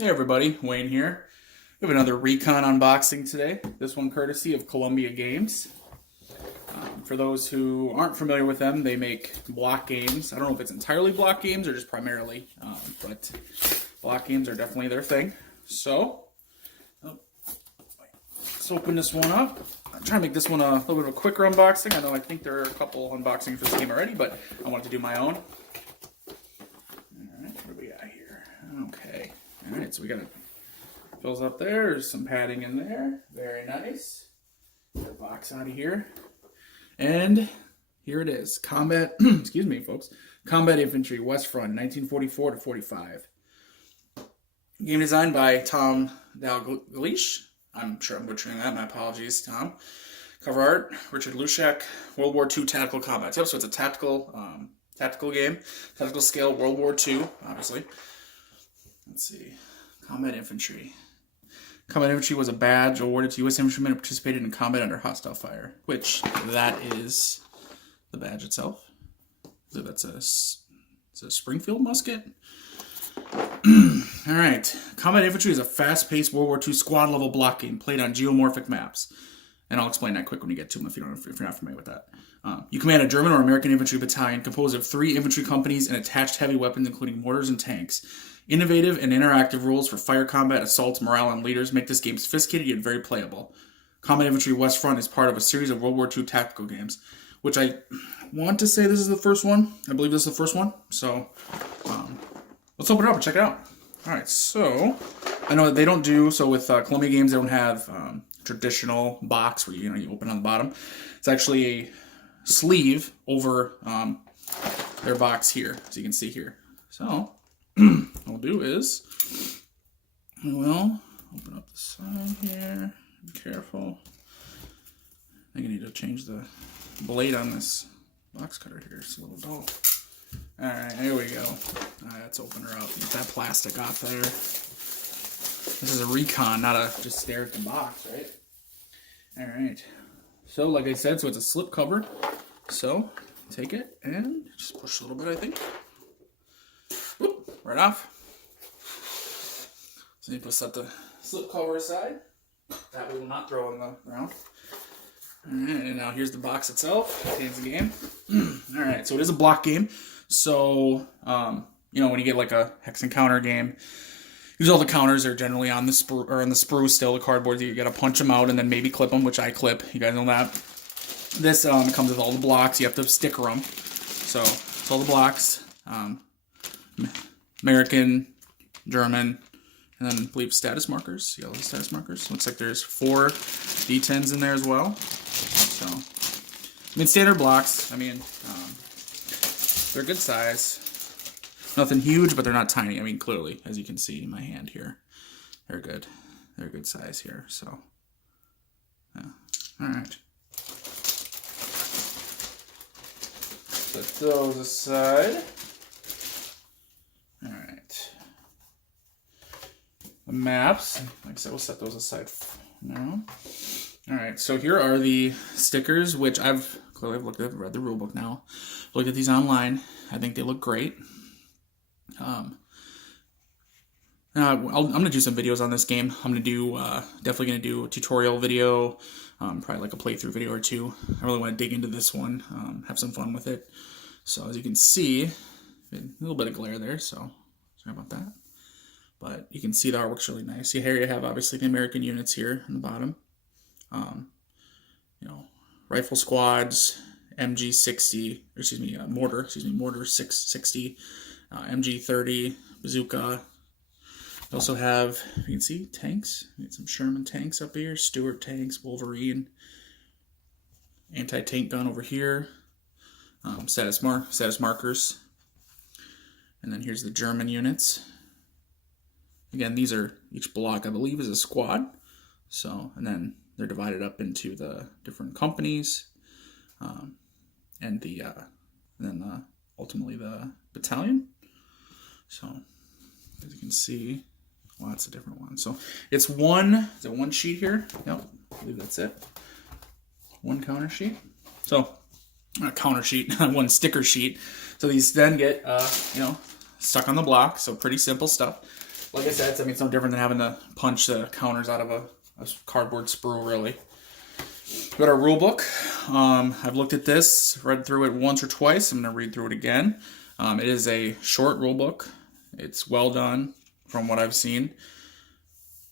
Hey everybody, Wayne here. We have another Recon unboxing today. This one courtesy of Columbia Games. For those who aren't familiar with them, they make block games. I don't know if it's entirely block games or just primarily, but block games are definitely their thing. So, let's open this one up. I'm trying to make this one a little bit of a quicker unboxing. I think there are a couple unboxings for this game already, but I wanted to do my own. Alright, what do we got here? Okay. Alright, so we got it. Fills up there. There's some padding in there. Very nice. Get the box out of here. And here it is. Combat, excuse me, folks. Combat Infantry, Westfront, 1944 to 45. Game designed by Tom Dalgliesh. I'm sure I'm butchering that. My apologies, Tom. Cover art, Richard Lushak. World War II Tactical Combat. Yep, so it's a tactical game. Tactical scale, World War II, obviously. Let's see. Combat Infantry. Combat Infantry was a badge awarded to U.S. infantrymen who participated in combat under hostile fire, which that is the badge itself. So that's a Springfield musket. All right. Combat Infantry is a fast-paced World War II squad-level block game played on geomorphic maps. And I'll explain that quick when we get to them if you're not familiar with that. You command a German or American infantry battalion composed of 3 infantry companies and attached heavy weapons, including mortars and tanks. Innovative and interactive rules for fire combat, assaults, morale, and leaders make this game sophisticated yet very playable. Combat Infantry Westfront is part of a series of World War II tactical games, which I want to say this is the first one. I believe this is the first one. So let's open it up and check it out. All right, so I know that they don't do, so with Columbia Games, they don't have traditional box where you open on the bottom. It's actually a sleeve over their box here, as you can see here. So what we'll do is we will open up the side here. Be careful. I think I need to change the blade on this box cutter here. It's a little dull. Alright, here we go. Alright, let's open her up. Get that plastic off there. This is a Recon, not a just stare at the box, right? Alright. So, like I said, so it's a slip cover. So, take it and just push a little bit, I think. Whoop, right off. So you need to set the slip cover aside. That we will not throw on the ground. Alright, and now here's the box itself. Contains the game. Alright, so it is a block game. So, when you get like a hex and counter game, all the counters are generally on the sprue, or on the sprue still, the cardboard. You gotta punch them out and then maybe clip them, which I clip. You guys know that. This comes with all the blocks. You have to sticker them. So, it's all the blocks. American, German, and then I believe status markers. See all the status markers? Looks like there's 4 D10s in there as well. So, standard blocks. They're good size. Nothing huge, but they're not tiny. Clearly, as you can see in my hand here, they're good. They're good size here. So, yeah. All right. Set those aside. All right. The maps. Like I said, we'll set those aside now. All right. So here are the stickers, which I've read the rulebook now. Looked at these online. I think they look great. I'm gonna do some videos on this game. I'm gonna do definitely gonna do a tutorial video, probably like a playthrough video or 2. I really want to dig into this one, have some fun with it. So as you can see, a little bit of glare there, so sorry about that. But you can see the artwork's really nice. Here you have obviously the American units here on the bottom. Rifle squads, MG60, mortar 660, MG30, bazooka. We also have, you can see, tanks. We got some Sherman tanks up here, Stuart tanks, Wolverine, anti-tank gun over here, status markers. And then here's the German units. Again, these are, each block I believe is a squad. So, and then they're divided up into the different companies, and then ultimately the battalion. So, as you can see, lots of different ones. So it's one sheet here? Yep, I believe that's it. One counter sheet. So, not counter sheet, one sticker sheet. So these then get, stuck on the block. So pretty simple stuff. Like I said, I mean, it's no different than having to punch the counters out of a cardboard sprue, really. We got our rule book. I've looked at this, read through it once or twice. I'm going to read through it again. It is a short rule book. It's well done from what I've seen.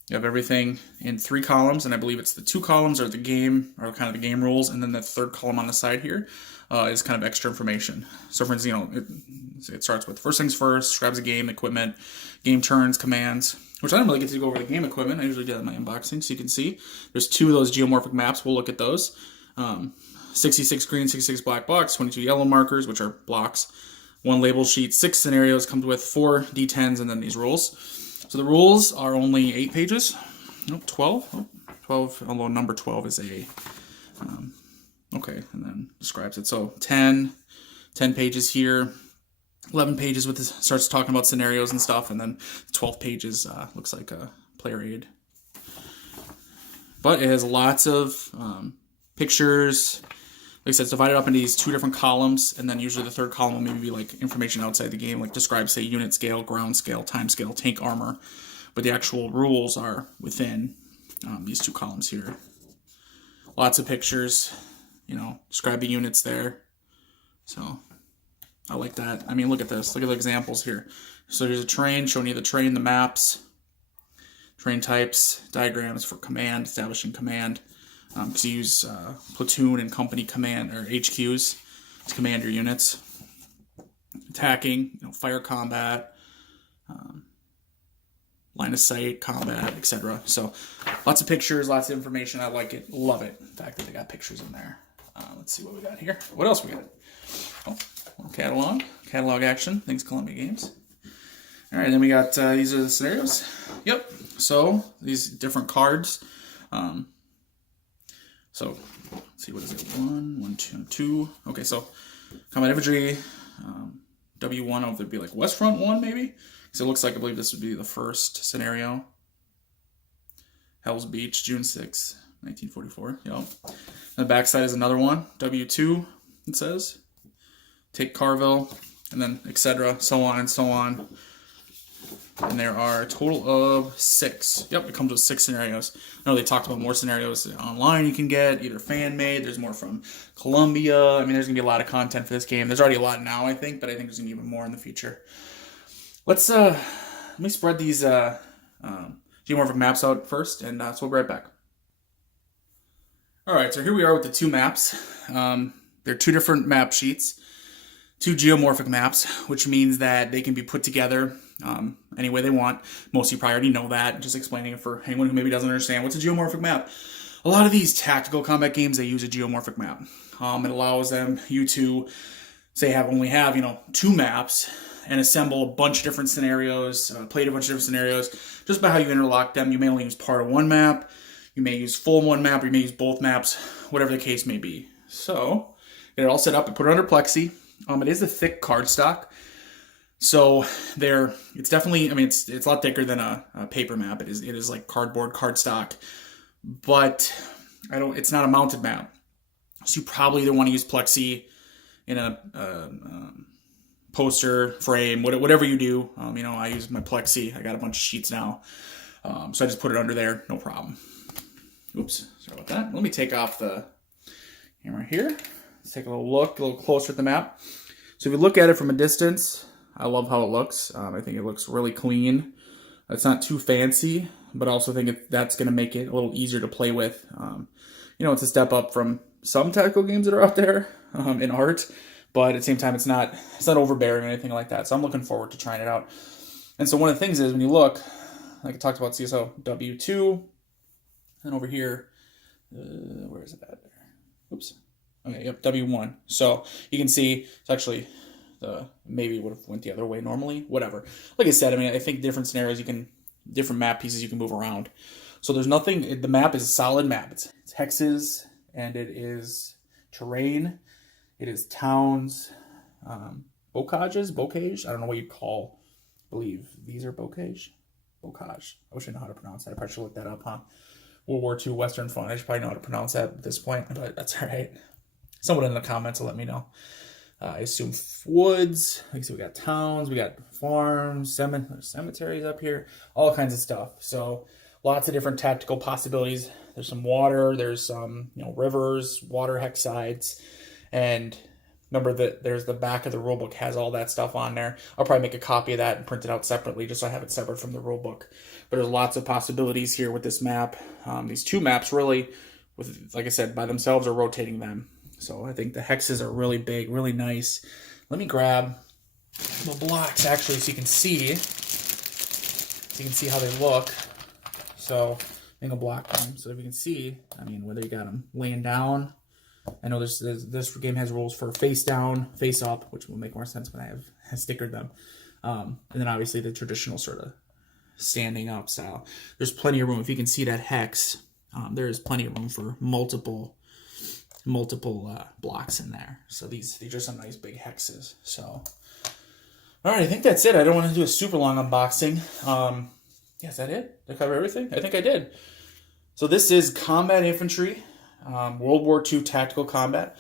You have everything in 3 columns, and I believe it's the 2 columns are the game, or kind of the game rules, and then the 3rd column on the side here is kind of extra information. So, for instance, it starts with first things first, describes the game, equipment, game turns, commands, which I don't really get to go over the game equipment. I usually do that in my unboxing, so you can see. There's 2 of those geomorphic maps. We'll look at those. 66 green, 66 black blocks, 22 yellow markers, which are blocks, 1 label sheet, 6 scenarios, comes with 4 D10s, and then these rules. So the rules are only 8 pages. Nope, 12. Oh, 12, although number 12 is A. Okay, and then describes it. So 10 pages here. 11 pages with this, starts talking about scenarios and stuff, and then 12 pages looks like a player aid. But it has lots of pictures. Like I said, it's divided up into these 2 different columns, and then usually the 3rd column will maybe be like information outside the game, like describe, say, unit scale, ground scale, time scale, tank armor. But the actual rules are within these 2 columns here. Lots of pictures, describe the units there. So I like that. I mean, look at this. Look at the examples here. So there's a train showing you the train, the maps, train types, diagrams for command, establishing command. Because you use platoon and company command or HQs to command your units. Attacking, fire combat, line of sight, combat, etc. So lots of pictures, lots of information. I like it, love it. The fact that they got pictures in there. Let's see what we got here. What else we got? Oh, catalog action. Thanks, Columbia Games. All right, then we got these are the scenarios. Yep. So these different cards. So, let's see, what is it? 1, 2, 2. Okay, so Combat Infantry, W1, oh, there'd be like Westfront 1, maybe? Because it looks like, I believe this would be the first scenario. Hell's Beach, June 6, 1944. Yep. And the backside is another one, W2, it says. Take Carville, and then etc., so on and so on. And there are a total of 6. Yep, it comes with 6 scenarios. I know they talked about more scenarios online you can get, either fan-made. There's more from Columbia. I mean, there's going to be a lot of content for this game. There's already a lot now, I think, but I think there's going to be even more in the future. Let me spread these geomorphic maps out first, and so we'll be right back. All right, so here we are with the 2 maps. They're 2 different map sheets, 2 geomorphic maps, which means that they can be put together any way they want. Most of you probably already know that. Just explaining it for anyone who maybe doesn't understand. What's a geomorphic map? A lot of these tactical combat games, they use a geomorphic map. It allows you to, say, only have 2 maps and assemble a bunch of different scenarios, play a bunch of different scenarios. Just by how you interlock them, you may only use part of one map, you may use full one map, or you may use both maps, whatever the case may be. So, get it all set up and put it under Plexi. It is a thick cardstock. So it's definitely, it's a lot thicker than a paper map. It is like cardstock, but it's not a mounted map. So you probably either want to use Plexi in a poster frame, whatever you do. I use my Plexi. I got a bunch of sheets now. So I just put it under there, no problem. Oops, sorry about that. Let me take off the camera here. Let's take a little closer at the map. So if you look at it from a distance, I love how it looks. I think it looks really clean. It's not too fancy, but I also think that's going to make it a little easier to play with. It's a step up from some tactical games that are out there in art, but at the same time, it's not overbearing or anything like that. So I'm looking forward to trying it out. And so one of the things is when you look, like I talked about CSO W2, and over here, where is it at? Oops. Okay, yep, W1. So you can see it's actually maybe it would have went the other way normally. Whatever. Like I said, I think different scenarios different map pieces you can move around. So there's nothing. The map is a solid map. It's hexes and it is terrain. It is towns, bocage. I don't know what you'd call. I believe these are bocage. Bocage. I wish I know how to pronounce that. I probably should look that up, huh? World War II Western Front. I should probably know how to pronounce that at this point, but that's all right. Someone in the comments will let me know. I assume woods. Like I said, we got towns, we got farms, cemeteries up here, all kinds of stuff. So lots of different tactical possibilities. There's some water, there's some rivers, water hex sides, and remember that there's the back of the rulebook has all that stuff on there. I'll probably make a copy of that and print it out separately just so I have it separate from the rulebook. But there's lots of possibilities here with this map. These two maps really, with like I said, by themselves are rotating them. So I think the hexes are really big, really nice. Let me grab the blocks actually so you can see how they look. So I'm gonna block them so that we can see. I mean, whether you got them laying down. I know this game has rules for face down, face up, which will make more sense when I have stickered them. And then obviously the traditional sort of standing up style. There's plenty of room. If you can see that hex, there is plenty of room for multiple blocks in there. So these are some nice big hexes. So, all right, I think that's it. I don't want to do a super long unboxing. Yeah, is that it? Did I cover everything? I think I did. So this is Combat Infantry, World War II Tactical Combat.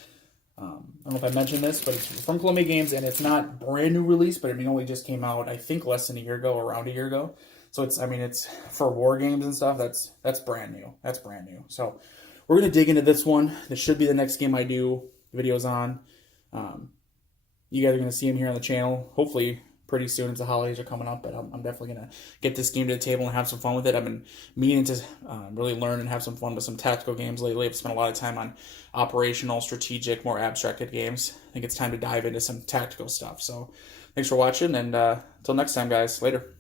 I don't know if I mentioned this, but it's from Columbia Games, and it's not brand new release, but it only just came out, I think, less than a year ago, around a year ago. So it's for war games and stuff. That's brand new. That's brand new. So we're gonna dig into this one. This should be the next game I do videos on. You guys are gonna see them here on the channel. Hopefully pretty soon, as the holidays are coming up. But I'm definitely gonna get this game to the table and have some fun with it. I've been meaning to really learn and have some fun with some tactical games lately. I've spent a lot of time on operational, strategic, more abstracted games. I think it's time to dive into some tactical stuff. So thanks for watching, and until next time, guys. Later.